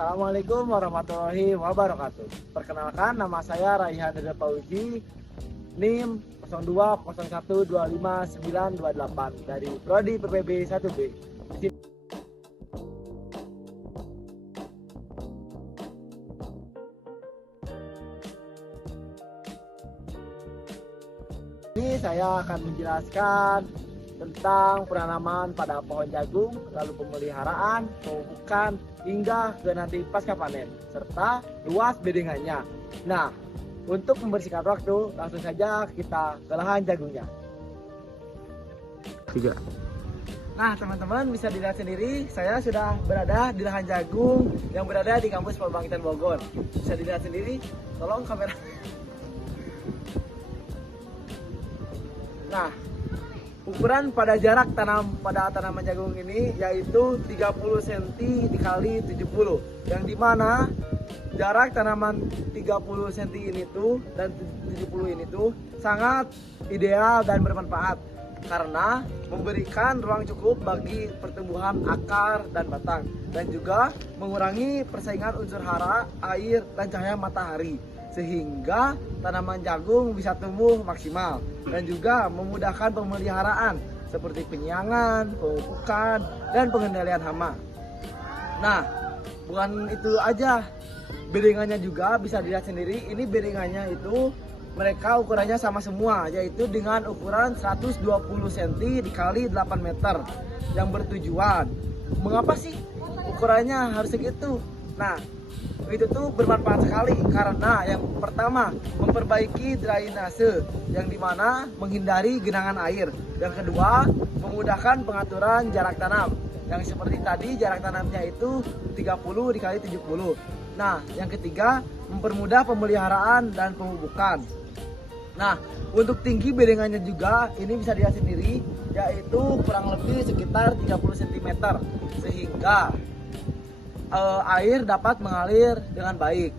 Assalamualaikum warahmatullahi wabarakatuh. Perkenalkan, nama saya Raihan Dede Pauji, NIM 0201259928 dari Prodi PPB 1B. Ini saya akan menjelaskan tentang penanaman pada pohon jagung, lalu pemeliharaan, pemupukan, hingga ke nanti pasca panen, serta luas bedengannya. Nah, untuk membersihkan waktu, langsung saja kita ke lahan jagungnya. 3. Nah, teman-teman bisa dilihat sendiri, saya sudah berada di lahan jagung yang berada di kampus Perbangkitan Bogor. Bisa dilihat sendiri, tolong kamera. Nah, ukuran pada jarak tanam pada tanaman jagung ini yaitu 30 cm dikali 70, yang dimana jarak tanaman 30 cm ini tuh dan 70 ini tuh sangat ideal dan bermanfaat karena memberikan ruang cukup bagi pertumbuhan akar dan batang, dan juga mengurangi persaingan unsur hara, air, dan cahaya matahari, sehingga tanaman jagung bisa tumbuh maksimal, dan juga memudahkan pemeliharaan seperti penyiangan, pemupukan, dan pengendalian hama. Nah, bukan itu aja, bedengannya juga bisa dilihat sendiri. Ini bedengannya itu mereka ukurannya sama semua, yaitu dengan ukuran 120 cm dikali 8 meter yang bertujuan. Mengapa sih ukurannya harus segitu? Nah, itu tuh bermanfaat sekali karena yang pertama memperbaiki drainase, yang dimana menghindari genangan air. Yang kedua memudahkan pengaturan jarak tanam, yang seperti tadi jarak tanamnya itu 30 dikali 70. Nah, yang ketiga mempermudah pemeliharaan dan pemupukan. Nah, untuk tinggi bedengannya juga ini bisa dilihat sendiri, yaitu kurang lebih sekitar 30 cm, sehingga air dapat mengalir dengan baik.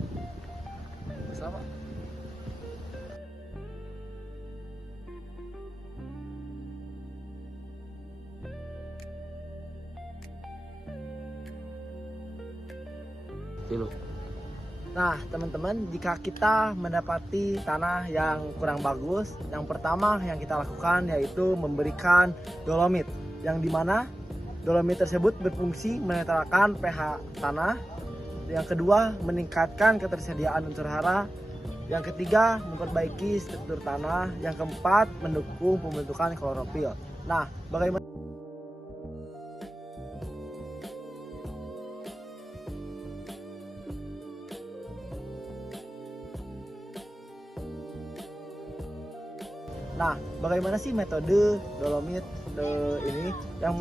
Selamat. Nah, teman-teman, jika kita mendapati tanah yang kurang bagus, yang pertama yang kita lakukan yaitu memberikan dolomit, yang dimana dolomit tersebut berfungsi menetralkan pH tanah. Yang kedua, meningkatkan ketersediaan unsur hara. Yang ketiga, memperbaiki struktur tanah. Yang keempat, mendukung pembentukan klorofil. Nah, bagaimana? Nah, bagaimana sih metode dolomit ini? Yang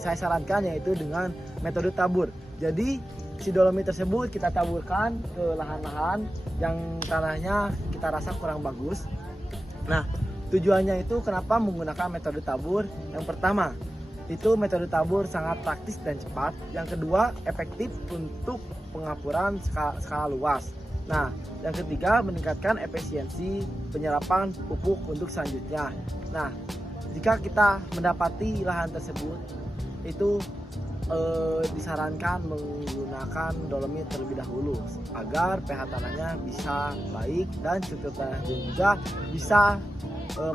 saya sarankan yaitu dengan metode tabur. Jadi, si dolomit tersebut kita taburkan ke lahan-lahan yang tanahnya kita rasa kurang bagus. Nah, tujuannya itu kenapa menggunakan metode tabur? Yang pertama, itu metode tabur sangat praktis dan cepat. Yang kedua, efektif untuk pengapuran skala luas. Nah, yang ketiga, meningkatkan efisiensi penyerapan pupuk untuk selanjutnya. Nah, jika kita mendapati lahan tersebut, itu disarankan menggunakan dolomit terlebih dahulu agar pH tanahnya bisa baik dan struktur tanah juga bisa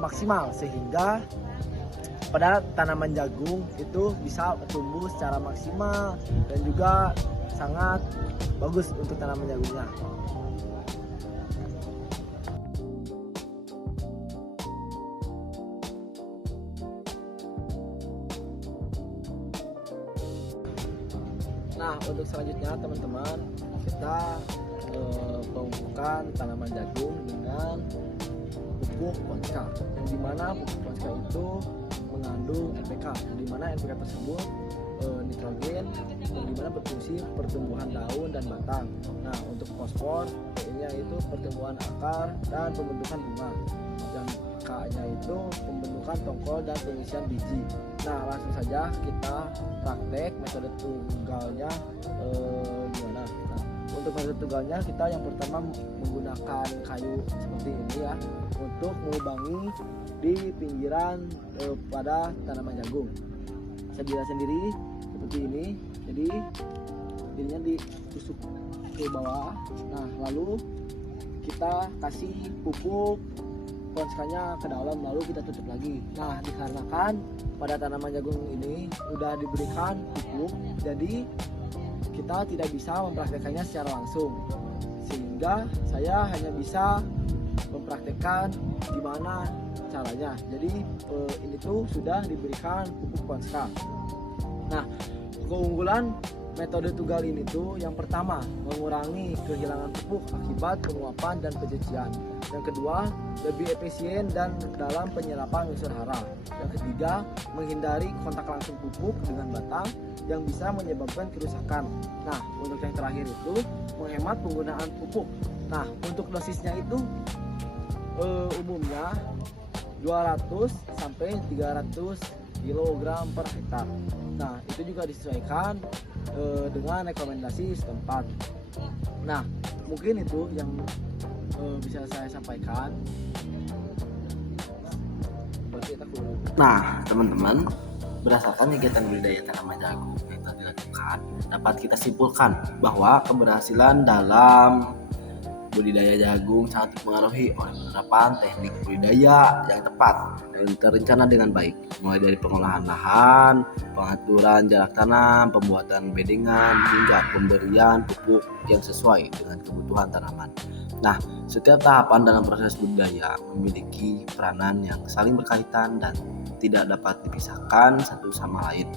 maksimal, sehingga pada tanaman jagung itu bisa tumbuh secara maksimal dan juga sangat bagus untuk tanaman jagungnya. Nah, untuk selanjutnya teman-teman, kita pemupukan tanaman jagung dengan pupuk Ponska, yang dimana pupuk Ponska itu mengandung NPK, yang dimana NPK tersebut nitrogen, yang dimana berfungsi pertumbuhan daun dan batang. Nah, untuk fosfor ini itu pertumbuhan akar dan pembentukan bunga, dan K-nya itu pembentukan tongkol dan pengisian biji. Nah, langsung saja kita praktek metode tunggalnya gimana. Nah, untuk metode tunggalnya kita yang pertama menggunakan kayu seperti ini ya, untuk melubangi di pinggiran pada tanaman jagung. Saya dilihat sendiri seperti ini. Jadi ininya ditusuk ke bawah. Nah lalu kita kasih pupuk konskanya ke dalam, lalu kita tutup lagi. Nah dikarenakan pada tanaman jagung ini udah diberikan pupuk, jadi kita tidak bisa mempraktekannya secara langsung, sehingga saya hanya bisa mempraktekkan gimana caranya. Jadi ini tuh sudah diberikan pupuk konska. Nah keunggulan metode tunggal ini tuh yang pertama mengurangi kehilangan pupuk akibat penguapan dan pencucian. Yang kedua lebih efisien dan dalam penyerapan unsur hara. Yang ketiga menghindari kontak langsung pupuk dengan batang yang bisa menyebabkan kerusakan. Nah untuk yang terakhir itu menghemat penggunaan pupuk. Nah untuk dosisnya itu umumnya 200 sampai 300 kg per hektar. Nah itu juga disesuaikan dengan rekomendasi setempat. Nah mungkin itu yang bisa saya sampaikan. Nah teman-teman, berdasarkan kegiatan budidaya tanaman jagung yang telah dilakukan, dapat kita simpulkan bahwa keberhasilan dalam budidaya jagung sangat dipengaruhi oleh penerapan teknik budidaya yang tepat dan terencana dengan baik, mulai dari pengolahan lahan, pengaturan jarak tanam, pembuatan bedengan, hingga pemberian pupuk yang sesuai dengan kebutuhan tanaman. Nah, setiap tahapan dalam proses budidaya memiliki peranan yang saling berkaitan dan tidak dapat dipisahkan satu sama lain.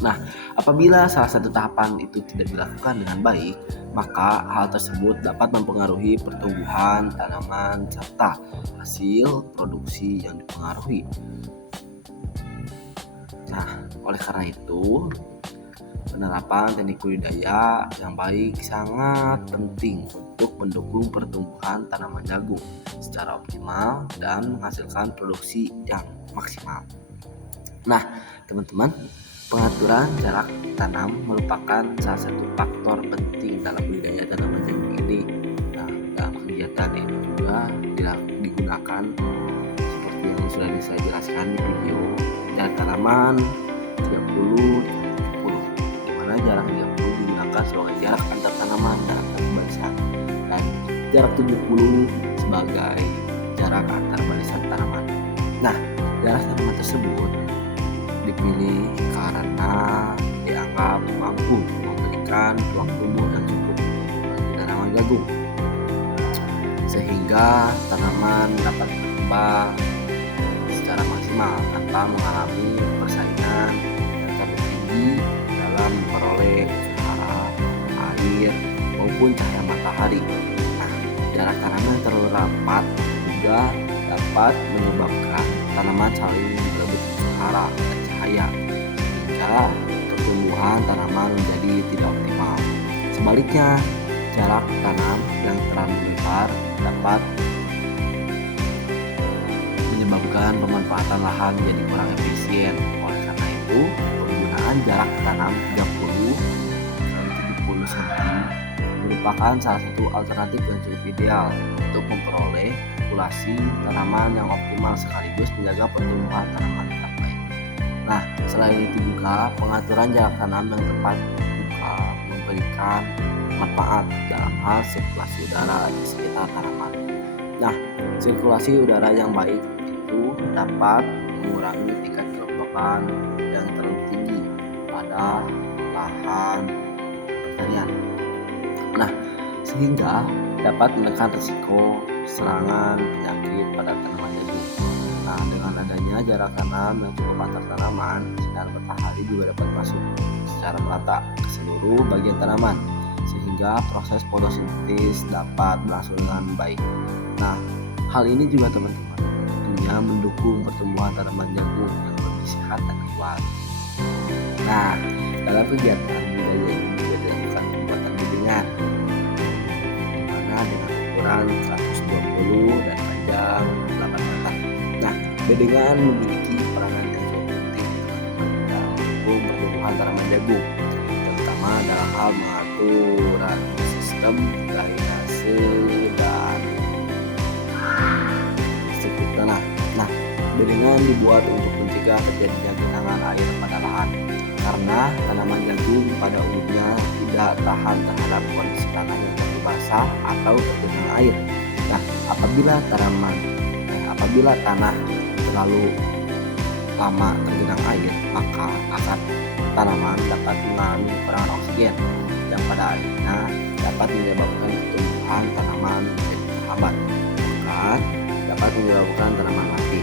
Nah, apabila salah satu tahapan itu tidak dilakukan dengan baik, maka hal tersebut dapat mempengaruhi pertumbuhan tanaman serta hasil produksi yang dipengaruhi. Nah, oleh karena itu, penerapan teknik budidaya yang baik sangat penting untuk mendukung pertumbuhan tanaman jagung secara optimal dan menghasilkan produksi yang maksimal. Nah, teman-teman, pengaturan jarak tanam merupakan salah satu faktor penting dalam budidaya tanaman jagung ini. Nah, dalam kegiatan ini juga digunakan seperti yang sudah saya jelaskan di video jarak tanaman 30-70, di mana jarak 30 digunakan sebagai jarak antar tanaman dan antar barisan, dan jarak 70 sebagai jarak antar barisan tanaman. Nah, jarak tanaman tersebut dipilih karena dianggap mampu memberikan ruang tumbuh yang cukup bagi tanaman jagung, sehingga tanaman dapat berkembang secara maksimal tanpa mengalami persaingan yang terlalu tinggi dalam memperoleh cahaya air maupun cahaya matahari. Nah, jarak tanaman terlalu rapat juga dapat menyebabkan tanaman saling berebut cahaya dan cahaya, sehingga pertumbuhan tanaman menjadi tidak optimal. Sebaliknya, jarak tanam yang terlalu lebar dapat menyebabkan pemanfaatan lahan menjadi kurang efisien. Oleh karena itu, penggunaan jarak tanam 30 70 cm merupakan salah satu alternatif yang cukup ideal untuk memperoleh populasi tanaman yang optimal sekaligus menjaga pertumbuhan tanaman tetap baik. Nah, selain itu juga pengaturan jarak tanam yang tepat juga memberikan manfaat dalam hal sirkulasi udara di sekitar tanaman. Nah, sirkulasi udara yang baik itu dapat mengurangi tingkat kelembapan yang terlalu tinggi pada lahan pertanian. Nah, sehingga dapat menekan risiko serangan penyakit pada tanaman jagung. Nah, dengan adanya jarak tanam yang cukup antar tanaman, sinar matahari juga dapat masuk secara merata ke seluruh bagian tanaman, sehingga proses fotosintesis dapat berlangsung dengan baik. Nah, hal ini juga teman-teman tentunya mendukung pertumbuhan tanaman jagung yang lebih sehat dan kuat. Nah, dalam kegiatan budidaya ini juga dilakukan pembuatan bedengan, di mana dengan ukuran 120 dan panjang 8 meter. Nah, bedengan memiliki peranan yang cukup penting dalam mendukung pertumbuhan tanaman jagung, terutama dalam hal pengaturan sistem drainase dan struktur tanah. Nah, bedengan dibuat untuk mencegah terjadinya genangan air pada lahan, karena tanaman jagung pada umumnya tidak bertahan terhadap kondisi tanah yang terlalu basah atau tergenang air. Nah, apabila tanah terlalu lama tergenang air, maka akar tanaman dapat mengalami kekurangan oksigen yang pada akhirnya dapat menyebabkan pertumbuhan tanaman menjadi terhambat, bahkan dapat menyebabkan tanaman mati.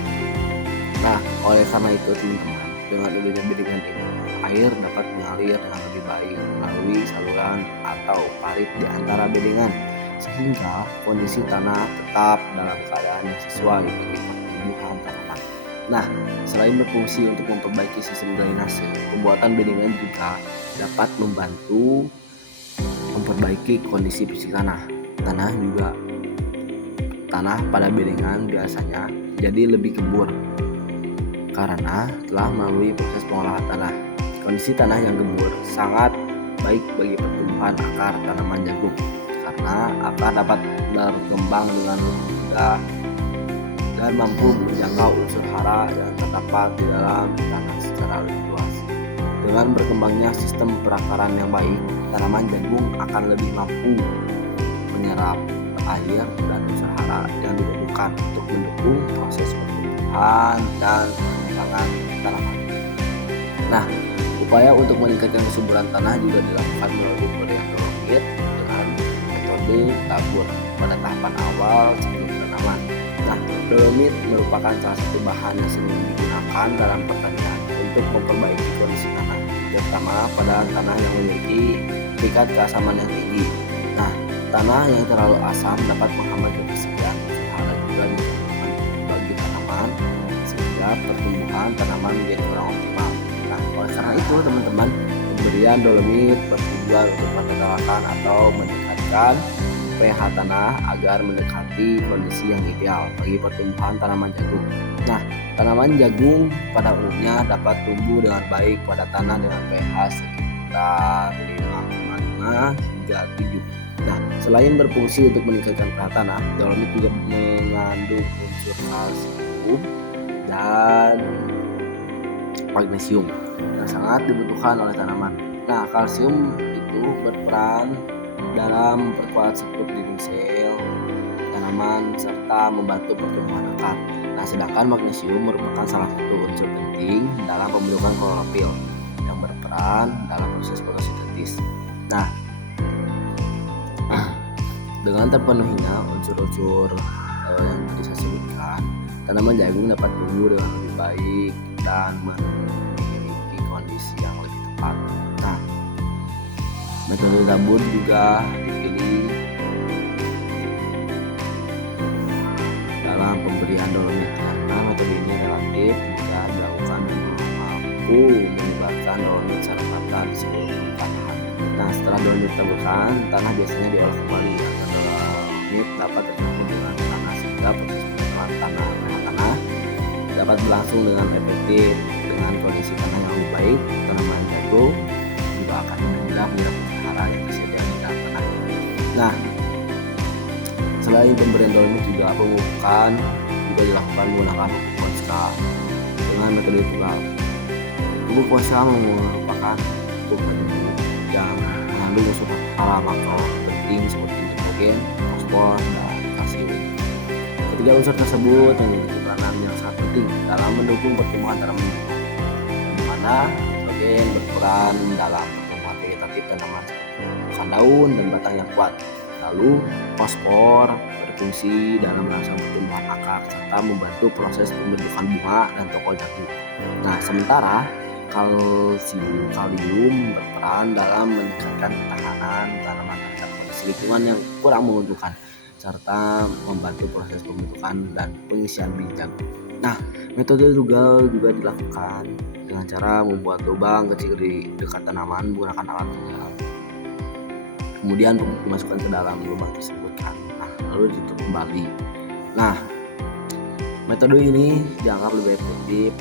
Nah, oleh karena itu teman-teman, dengan adanya bedingan ini, air dapat mengalir dengan lebih baik melalui saluran atau parit di antara bedingan, sehingga kondisi tanah tetap dalam keadaan yang sesuai bagi pertumbuhan tanaman. Nah, selain berfungsi untuk memperbaiki sistem drainase, pembuatan bedingan juga dapat membantu memperbaiki kondisi fisik tanah. Tanah pada bedingan biasanya jadi lebih gembur karena telah melalui proses pengolahan tanah. Kondisi tanah yang gembur sangat baik bagi pertumbuhan akar tanaman jagung karena akar dapat berkembang dengan mudah dan mampu menjangkau unsur hara yang terdapat di dalam tanah secara lebih luas. Dengan berkembangnya sistem perakaran yang baik, tanaman jagung akan lebih mampu menyerap air dan unsur hara yang dibutuhkan untuk mendukung proses pertumbuhan dan pengembangan tanaman. Nah, upaya untuk meningkatkan kesuburan tanah juga dilakukan melalui pemberian dolomit dengan metode tabur pada tahapan awal sebelum tanaman. Nah, dolomit merupakan salah satu bahan yang sering digunakan dalam pertanian untuk memperbaiki kondisi tanah, terutama pada tanah yang memiliki tingkat keasaman yang tinggi. Nah, tanah yang terlalu asam dapat menghambat kebersihan unsur hara juga bagi tanaman, sehingga pertumbuhan tanaman menjadi kurang optimal. Nah, oleh karena itu teman-teman, pemberian dolomit bertujuan untuk menetralkan atau meningkatkan pH tanah agar mendekati kondisi yang ideal bagi pertumbuhan tanaman jagung. Nah, tanaman jagung pada umumnya dapat tumbuh dengan baik pada tanah dengan pH sekitar 5,5 hingga 7. Nah, selain berfungsi untuk meningkatkan pH tanah, dolomit juga mengandung unsur kalsium dan magnesium yang sangat dibutuhkan oleh tanaman. Nah, kalsium itu berperan dalam memperkuat struktur dinding sel tanaman serta membantu pertumbuhan akar. Nah, sedangkan magnesium merupakan salah satu unsur penting dalam pembentukan klorofil yang berperan dalam proses fotosintesis. Nah, dengan terpenuhinya unsur-unsur yang tadi saya sebutkan, tanaman jagung dapat tumbuh dengan lebih baik dan memiliki kondisi yang lebih tepat. Nah, metode tabur juga dipilih dalam pemberian dolomit karena metode ini relatif mudah dilakukan dan mampu menyebabkan dolomit secara merata di seluruh permukaan. Nah, setelah dolomit ditaburkan, tanah biasanya diolah kembali. Dolomit dapat tercampur dengan tanah sehingga proses pengolahan tanah dapat berlangsung dengan efektif. Dengan kondisi tanah yang lebih baik, tanaman jagung juga akan mudah mendapatkan hara yang tersedia di dalam tanah. Nah, selain pemberian dolomit juga pemupukan juga dilakukan menggunakan pupuk Ponska dengan metode tunggal. Pupuk Ponska merupakan pupuk penyembuh yang mengandung unsur hara makro penting seperti nitrogen, fosfor, dan kalsium. Ketiga unsur tersebut memiliki peranan yang sangat penting dalam mendukung pertumbuhan tanaman jagung, di mana nitrogen berperan dalam pertumbuhan vegetatif tanaman seperti daun dan batang yang kuat. Lalu fosfor berfungsi dalam merangsang pertumbuhan akar serta membantu proses pembentukan bunga dan tokol jagung. Nah, sementara kalium berperan dalam meningkatkan ketahanan tanaman terhadap kondisi lingkungan yang kurang menguntungkan serta membantu proses pembentukan dan pengisian biji jagung. Nah, metode juga dilakukan dengan cara membuat lubang kecil di dekat tanaman menggunakan alat penyelam. Kemudian pupuk dimasukkan ke dalam lubang tersebut kan. Nah, lalu ditutup kembali. Nah, metode ini dianggap lebih efektif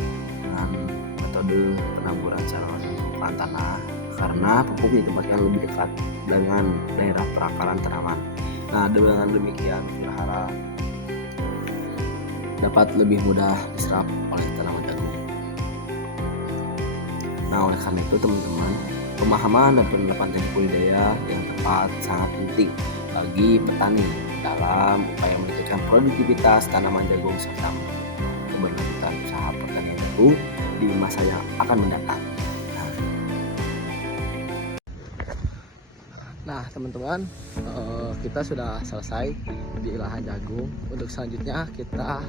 dengan metode penaburan secara permukaan tanah karena pupuk ditempatkan lebih dekat dengan daerah perakaran tanaman. Nah, dengan demikian unsur hara dapat lebih mudah diserap oleh tanaman jagung. Nah, oleh karena itu teman-teman, Pemahaman dan penerapan teknik budidaya yang tepat sangat penting bagi petani dalam upaya meningkatkan produktivitas tanaman jagung serta keberlanjutan usaha pertanian jagung di masa yang akan mendatang. Nah teman-teman, kita sudah selesai di lahan jagung. Untuk selanjutnya kita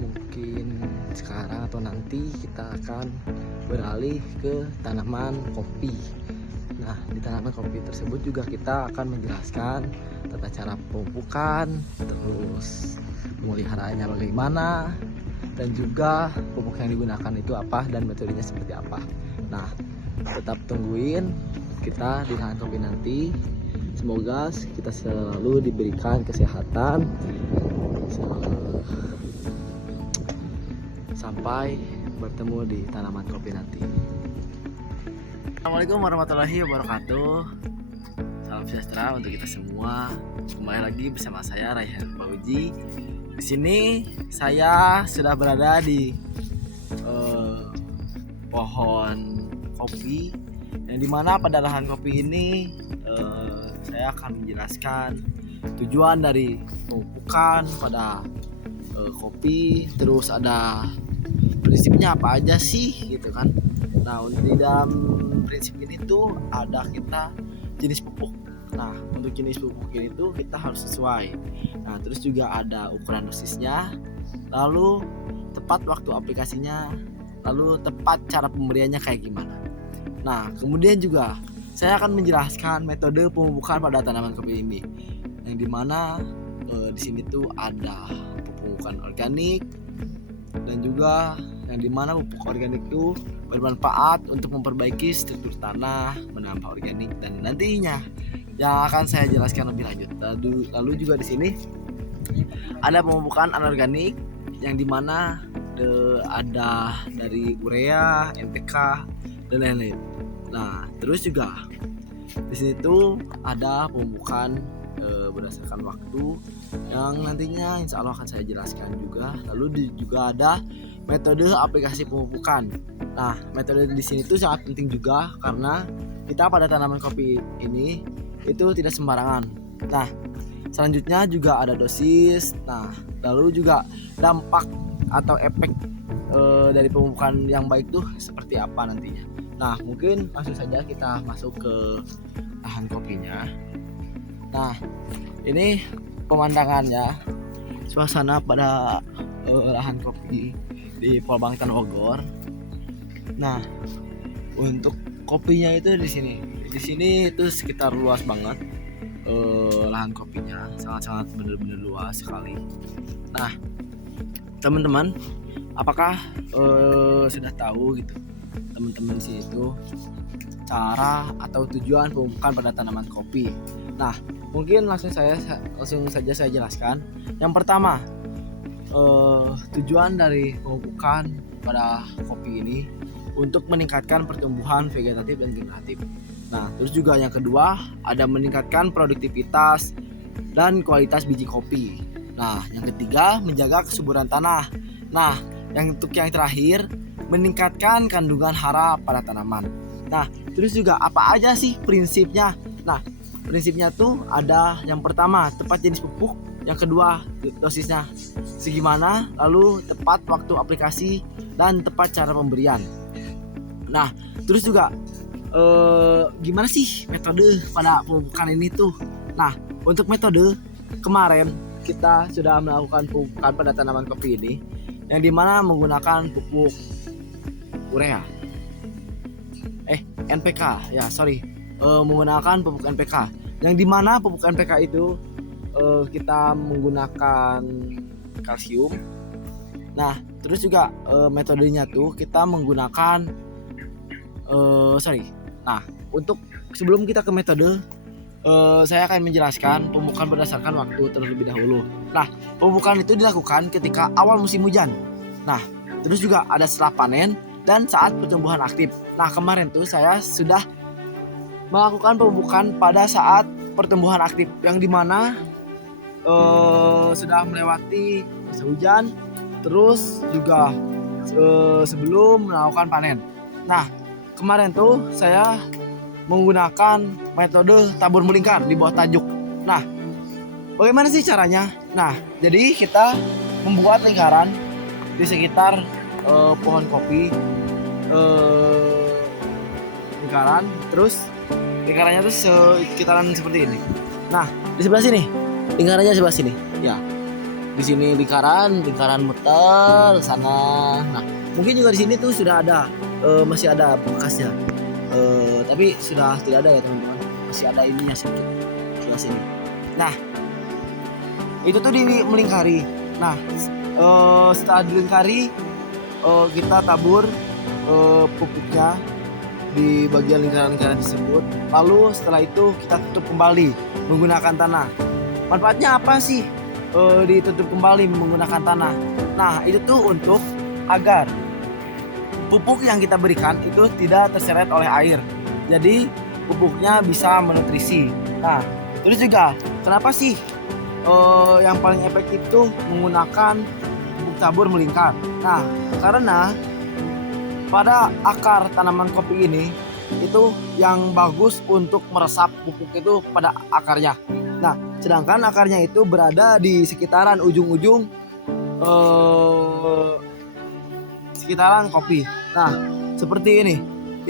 mungkin sekarang atau nanti kita akan beralih ke tanaman kopi. Nah di tanaman kopi tersebut juga kita akan menjelaskan tata cara pemupukan, terus pemeliharaannya bagaimana, dan juga pupuk yang digunakan itu apa dan metodenya seperti apa. Nah tetap tungguin kita di lahan kopi nanti. Semoga kita selalu diberikan kesehatan sampai bertemu di tanaman kopi nanti. Assalamualaikum warahmatullahi wabarakatuh. Salam sejahtera untuk kita semua. Kembali lagi bersama saya Raihan Fauji. Di sini saya sudah berada di pohon kopi, yang dimana pada lahan kopi ini saya akan menjelaskan tujuan dari pemupukan pada kopi, terus ada prinsipnya apa aja sih gitu kan. Nah di dalam prinsip ini tuh ada kita jenis pupuk. Nah untuk jenis pupuk ini tuh kita harus sesuai. Nah terus juga ada ukuran dosisnya, lalu tepat waktu aplikasinya, lalu tepat cara pemberiannya kayak gimana. Nah kemudian juga saya akan menjelaskan metode pemupukan pada tanaman kopi ini, yang dimana di sini tuh ada pemupukan organik, dan juga yang dimana pupuk organik itu bermanfaat untuk memperbaiki struktur tanah, menambah organik, dan nantinya yang akan saya jelaskan lebih lanjut. Lalu juga di sini ada pemupukan anorganik, yang dimana ada dari urea, NPK, dan lain-lain. Nah terus juga di sini tuh ada pemupukan berdasarkan waktu yang nantinya insya Allah akan saya jelaskan juga. Lalu juga ada metode aplikasi pemupukan. Nah metode di sini tuh sangat penting juga karena kita pada tanaman kopi ini itu tidak sembarangan. Nah selanjutnya juga ada dosis. Nah lalu juga dampak atau efek dari pemupukan yang baik tuh seperti apa nantinya. Nah mungkin langsung saja kita masuk ke lahan kopinya. Nah ini pemandangannya, suasana pada lahan kopi di Polbangtan Bogor. Nah untuk kopinya itu di sini itu sekitar luas banget, lahan kopinya sangat benar-benar luas sekali. Nah teman-teman, apakah sudah tahu gitu teman-teman sih itu cara atau tujuan pemupukan pada tanaman kopi? Nah mungkin langsung saja saya jelaskan. Yang pertama, tujuan dari pemupukan pada kopi ini untuk meningkatkan pertumbuhan vegetatif dan generatif. Nah terus juga yang kedua ada meningkatkan produktivitas dan kualitas biji kopi. Nah yang ketiga menjaga kesuburan tanah. Nah untuk yang terakhir meningkatkan kandungan hara pada tanaman. Nah terus juga apa aja sih prinsipnya? Nah prinsipnya tuh ada yang pertama tepat jenis pupuk, yang kedua dosisnya segimana, lalu tepat waktu aplikasi dan tepat cara pemberian. Nah terus juga gimana sih metode pada pemupukan ini tuh? Nah untuk metode kemarin kita sudah melakukan pemupukan pada tanaman kopi ini, yang dimana menggunakan pupuk urea, NPK ya menggunakan pupuk NPK, yang dimana pupuk NPK itu kita menggunakan kalsium. Nah terus juga metodenya tuh kita menggunakan Nah untuk sebelum kita ke metode, saya akan menjelaskan pemupukan berdasarkan waktu terlebih dahulu. Nah pemupukan itu dilakukan ketika awal musim hujan. Nah terus juga ada setelah panen dan saat pertumbuhan aktif. Nah kemarin tuh saya sudah melakukan pemupukan pada saat pertumbuhan aktif, yang dimana sudah melewati masa hujan, terus juga sebelum melakukan panen. Nah kemarin tuh saya menggunakan metode tabur melingkar di bawah tajuk. Nah, bagaimana sih caranya? Nah, jadi kita membuat lingkaran di sekitar pohon kopi, lingkaran, terus lingkarannya tuh sekitaran seperti ini. Nah, di sebelah sini, lingkarannya sebelah sini. Ya, di sini lingkaran muter sana. Nah, mungkin juga di sini tuh sudah ada, masih ada bekasnya. Tapi sudah tidak ada ya teman-teman, masih ada ininya sedikit sebelah sini. Nah, itu tuh melingkari. Nah, setelah dilingkari, kita tabur pupuknya di bagian lingkaran-lingkaran tersebut. Lalu setelah itu kita tutup kembali menggunakan tanah. Manfaatnya apa sih ditutup kembali menggunakan tanah? Nah, itu tuh untuk agar pupuk yang kita berikan itu tidak terseret oleh air. Jadi pupuknya bisa menutrisi. Nah, terus juga kenapa sih yang paling efektif itu menggunakan pupuk tabur melingkar? Nah, karena pada akar tanaman kopi ini itu yang bagus untuk meresap pupuk itu pada akarnya. Nah, sedangkan akarnya itu berada di sekitaran ujung-ujung sekitaran kopi. Nah, seperti ini.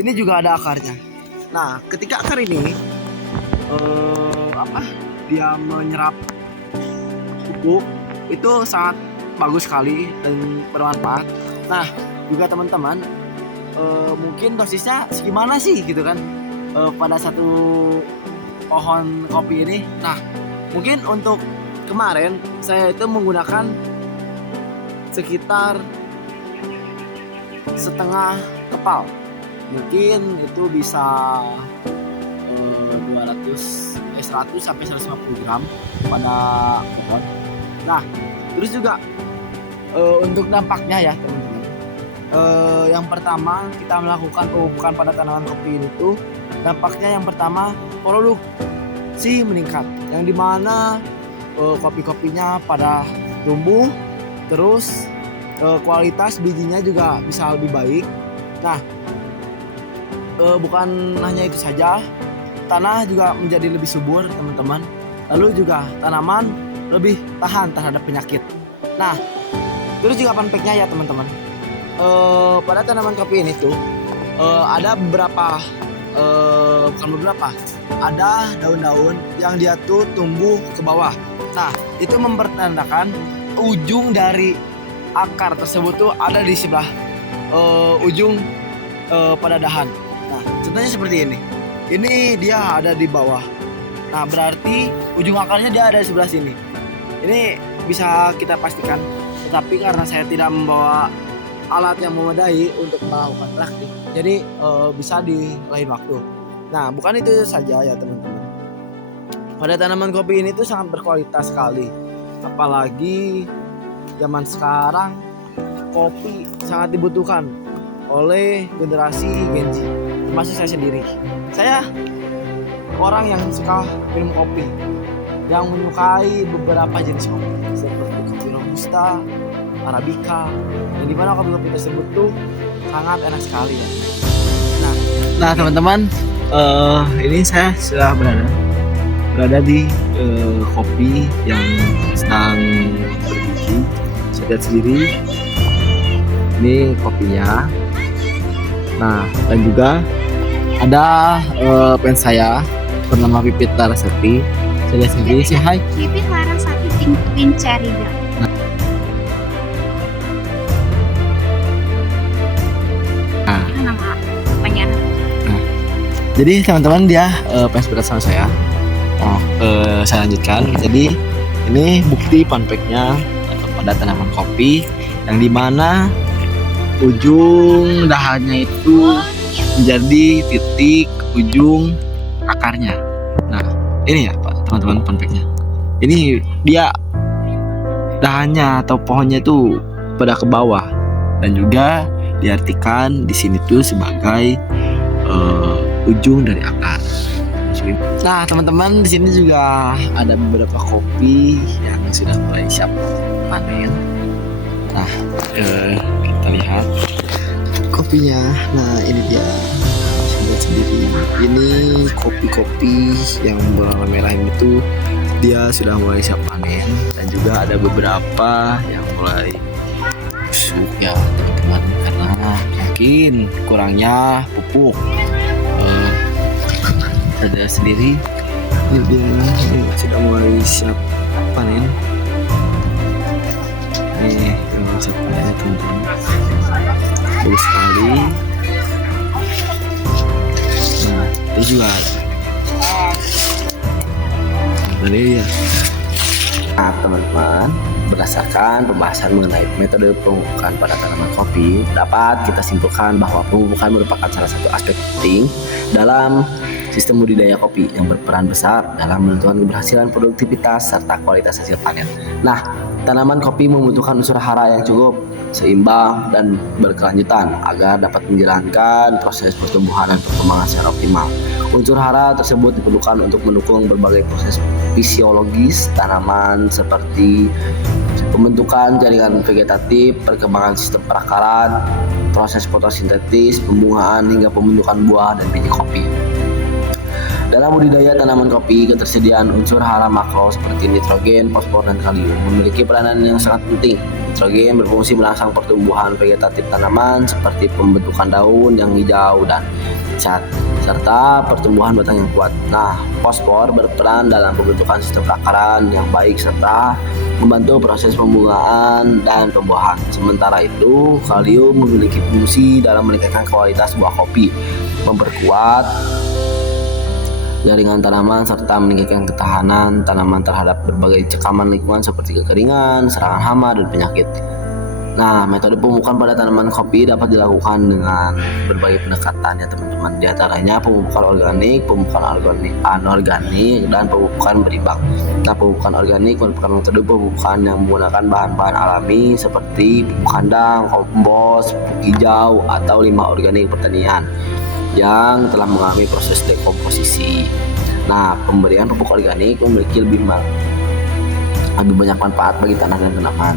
Ini juga ada akarnya. Nah, ketika akar ini dia menyerap pupuk itu sangat bagus sekali dan bermanfaat. Nah, juga teman-teman mungkin dosisnya segimana sih gitu kan pada satu pohon kopi ini. Nah, mungkin untuk kemarin saya itu menggunakan sekitar setengah kepal, mungkin itu bisa 100 sampai 150 gram pada pohon. Nah, terus juga untuk dampaknya ya teman-teman, yang pertama kita melakukan pemupukan pada tanaman kopi ini tuh dampaknya yang pertama produksi meningkat, yang dimana kopi-kopinya pada tumbuh, terus kualitas bijinya juga bisa lebih baik. Nah, bukan hanya itu saja, tanah juga menjadi lebih subur teman-teman. Lalu juga tanaman lebih tahan terhadap penyakit. Nah, terus juga fun fact-nya ya teman-teman, pada tanaman kopi ini tuh ada ada daun-daun yang dia tuh tumbuh ke bawah. Nah, itu mempertandakan ujung dari akar tersebut tuh ada di sebelah ujung pada dahan. Nah, contohnya seperti ini. Ini dia ada di bawah. Nah, berarti ujung akarnya dia ada di sebelah sini. Ini bisa kita pastikan. Tetapi karena saya tidak membawa alat yang memadai untuk melakukan praktik, jadi bisa di lain waktu. Nah, bukan itu saja ya teman-teman. Pada tanaman kopi ini tuh sangat berkualitas sekali. Apalagi zaman sekarang kopi sangat dibutuhkan oleh generasi Gen Z, termasuk saya sendiri. Saya orang yang suka minum kopi, yang menyukai beberapa jenis kopi seperti kopi robusta, arabica, yang dimana kopi-kopi tersebut tuh sangat enak sekali ya. Nah teman-teman, ini saya sudah berada di kopi yang sedang berbiji. Saya lihat sendiri ini kopinya. Nah, dan juga ada fans saya bernama Pipit Larasati. Saya lihat sendiri, say hi. Pipit Larasati Queen Cherryga. Nama penyanyi. Nah, jadi teman-teman dia fans berat sama saya. Nah, saya lanjutkan. Jadi ini bukti fun fact-nya pada tanaman kopi yang dimana ujung dahannya itu menjadi titik ujung akarnya. Nah, ini ya Pak teman-teman fun fact-nya. Ini dia dahannya atau pohonnya itu pada ke bawah, dan juga diartikan di sini tuh sebagai ujung dari akar. Nah teman-teman, di sini juga ada beberapa kopi yang sudah mulai siap panen. Nah, kita lihat kopinya. Nah, ini dia. lihat sendiri, ini kopi-kopi yang berwarna merah ini tuh dia sudah mulai siap panen, dan juga ada beberapa yang mulai busuk ya teman-teman, karena mungkin kurangnya pupuk. Ada sendiri ini dia sudah mulai siap panen. Ini siap panen teman-teman, bagus sekali. Nah, itu juga tadi ya. Nah teman-teman, berdasarkan pembahasan mengenai metode pemupukan pada tanaman kopi, dapat kita simpulkan bahwa pemupukan merupakan salah satu aspek penting dalam sistem budidaya kopi yang berperan besar dalam menentukan keberhasilan produktivitas serta kualitas hasil panen. Nah, tanaman kopi membutuhkan unsur hara yang cukup, seimbang, dan berkelanjutan agar dapat menjalankan proses pertumbuhan dan perkembangan secara optimal. Unsur hara tersebut diperlukan untuk mendukung berbagai proses fisiologis tanaman seperti pembentukan jaringan vegetatif, perkembangan sistem perakaran, proses fotosintesis, pembungaan, hingga pembentukan buah dan biji kopi. Dalam budidaya tanaman kopi, ketersediaan unsur hara makro seperti nitrogen, fosfor, dan kalium memiliki peranan yang sangat penting. Nitrogen berfungsi merangsang pertumbuhan vegetatif tanaman seperti pembentukan daun yang hijau dan cat, serta pertumbuhan batang yang kuat. Nah, fosfor berperan dalam pembentukan sistem perakaran yang baik serta membantu proses pembungaan dan pembuahan. Sementara itu, kalium memiliki fungsi dalam meningkatkan kualitas buah kopi, memperkuat jaringan tanaman, serta meningkatkan ketahanan tanaman terhadap berbagai cekaman lingkungan seperti kekeringan, serangan hama, dan penyakit. Nah, metode pemupukan pada tanaman kopi dapat dilakukan dengan berbagai pendekatan ya teman-teman. Di antaranya pemupukan organik, pemupukan anorganik, dan pemupukan berimbang. Nah, pemupukan organik merupakan metode pemupukan yang menggunakan bahan-bahan alami seperti pupuk kandang, kompos, pupuk hijau, atau limbah organik pertanian yang telah mengalami proses dekomposisi. Nah, pemberian pupuk organik memiliki lebih banyak manfaat bagi tanah dan tanaman.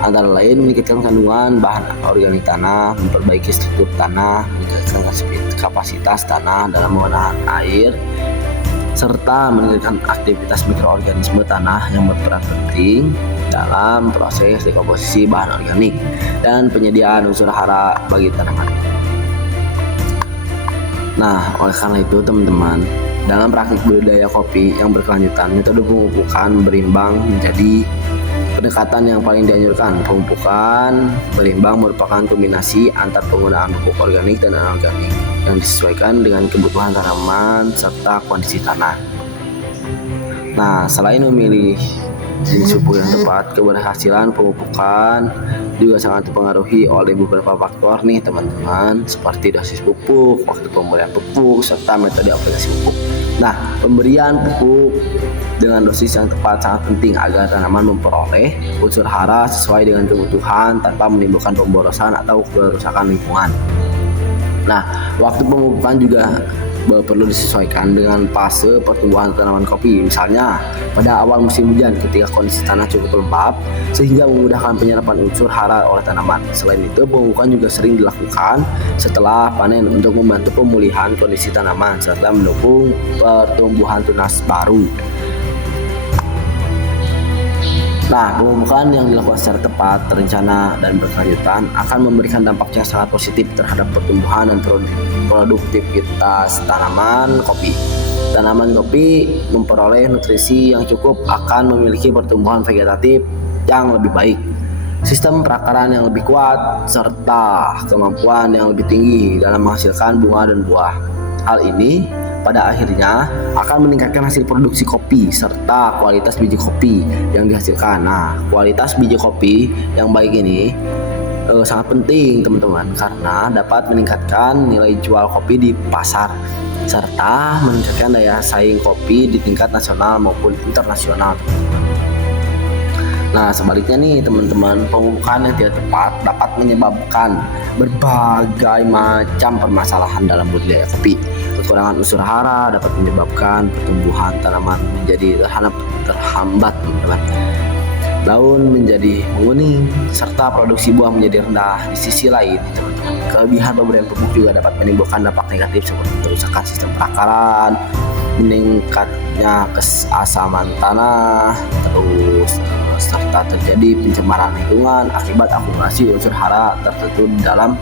Antara lain meningkatkan kandungan bahan organik tanah, memperbaiki struktur tanah, meningkatkan kapasitas tanah dalam menahan air, serta meningkatkan aktivitas mikroorganisme tanah yang berperan penting dalam proses dekomposisi bahan organik dan penyediaan unsur hara bagi tanaman. Nah, oleh karena itu teman-teman, dalam praktik budidaya kopi yang berkelanjutan, metode pemupukan berimbang menjadi pendekatan yang paling dianjurkan. Pemupukan berimbang merupakan kombinasi antar penggunaan pupuk organik dan anorganik yang disesuaikan dengan kebutuhan tanaman serta kondisi tanah. Nah, selain memilih jenis pupuk yang tepat, keberhasilan pemupukan juga sangat dipengaruhi oleh beberapa faktor nih teman-teman, seperti dosis pupuk, waktu pemberian pupuk, serta metode aplikasi pupuk. Nah, pemberian pupuk dengan dosis yang tepat sangat penting agar tanaman memperoleh unsur hara sesuai dengan kebutuhan tanpa menimbulkan pemborosan atau kerusakan lingkungan. Nah, waktu pemupukan juga perlu disesuaikan dengan fase pertumbuhan tanaman kopi. Misalnya pada awal musim hujan ketika kondisi tanah cukup lembab sehingga memudahkan penyerapan unsur hara oleh tanaman. Selain itu, pemupukan juga sering dilakukan setelah panen untuk membantu pemulihan kondisi tanaman serta mendukung pertumbuhan tunas baru. Nah, pemupukan yang dilakukan secara tepat, terencana, dan berkelanjutan akan memberikan dampak yang sangat positif terhadap pertumbuhan dan produktivitas tanaman kopi. Tanaman kopi memperoleh nutrisi yang cukup akan memiliki pertumbuhan vegetatif yang lebih baik, sistem perakaran yang lebih kuat, serta kemampuan yang lebih tinggi dalam menghasilkan bunga dan buah. Hal ini pada akhirnya akan meningkatkan hasil produksi kopi serta kualitas biji kopi yang dihasilkan. Nah, kualitas biji kopi yang baik ini sangat penting teman-teman, karena dapat meningkatkan nilai jual kopi di pasar serta meningkatkan daya saing kopi di tingkat nasional maupun internasional. Nah, sebaliknya nih teman-teman, pemupukan yang tidak tepat dapat menyebabkan berbagai macam permasalahan dalam budidaya kopi. Kekurangan unsur hara dapat menyebabkan pertumbuhan tanaman menjadi terhambat, teman-teman. daun menjadi menguning, serta produksi buah menjadi rendah. Di sisi lain, teman-teman, kelebihan pemberian pupuk juga dapat menimbulkan dampak negatif seperti kerusakan sistem perakaran, meningkatnya keasaman tanah, terus serta terjadi pencemaran lingkungan akibat akumulasi unsur hara tertentu di dalam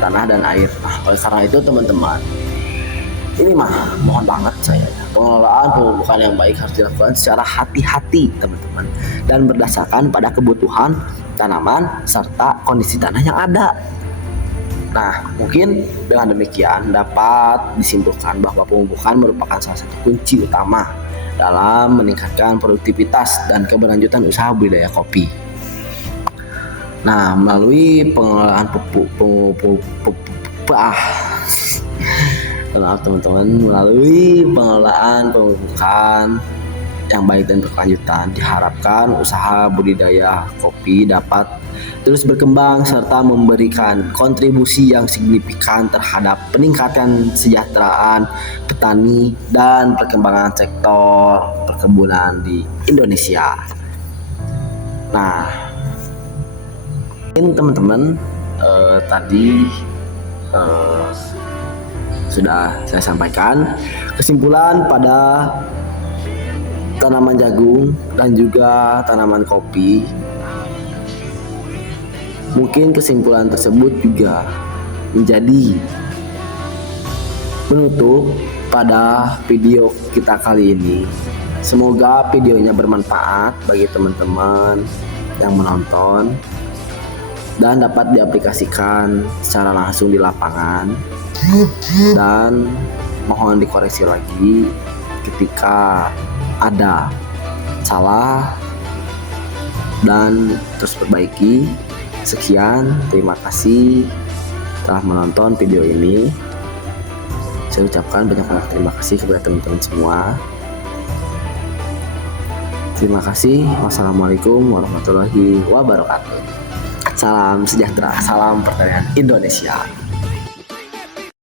tanah dan air. Nah, oleh karena itu teman-teman, ini mohon banget saya, pengelolaan pemupukan yang baik harus dilakukan secara hati-hati teman-teman, dan berdasarkan pada kebutuhan tanaman serta kondisi tanah yang ada. Nah, mungkin dengan demikian dapat disimpulkan bahwa pemupukan merupakan salah satu kunci utama dalam meningkatkan produktivitas dan keberlanjutan usaha budidaya kopi. Nah, melalui pengelolaan melalui pengelolaan pemupukan yang baik dan berkelanjutan, diharapkan usaha budidaya kopi dapat terus berkembang serta memberikan kontribusi yang signifikan terhadap peningkatan kesejahteraan petani dan perkembangan sektor perkebunan di Indonesia. Nah, ini teman-teman tadi sudah saya sampaikan kesimpulan pada tanaman jagung dan juga tanaman kopi. Mungkin kesimpulan tersebut juga menjadi penutup pada video kita kali ini. Semoga videonya bermanfaat bagi teman-teman yang menonton dan dapat diaplikasikan secara langsung di lapangan, dan mohon dikoreksi lagi ketika ada salah dan terus perbaiki. Sekian, terima kasih telah menonton video ini. Saya ucapkan banyak terima kasih kepada teman-teman semua. Terima kasih. Wassalamualaikum warahmatullahi wabarakatuh. Salam sejahtera, salam pertanian Indonesia.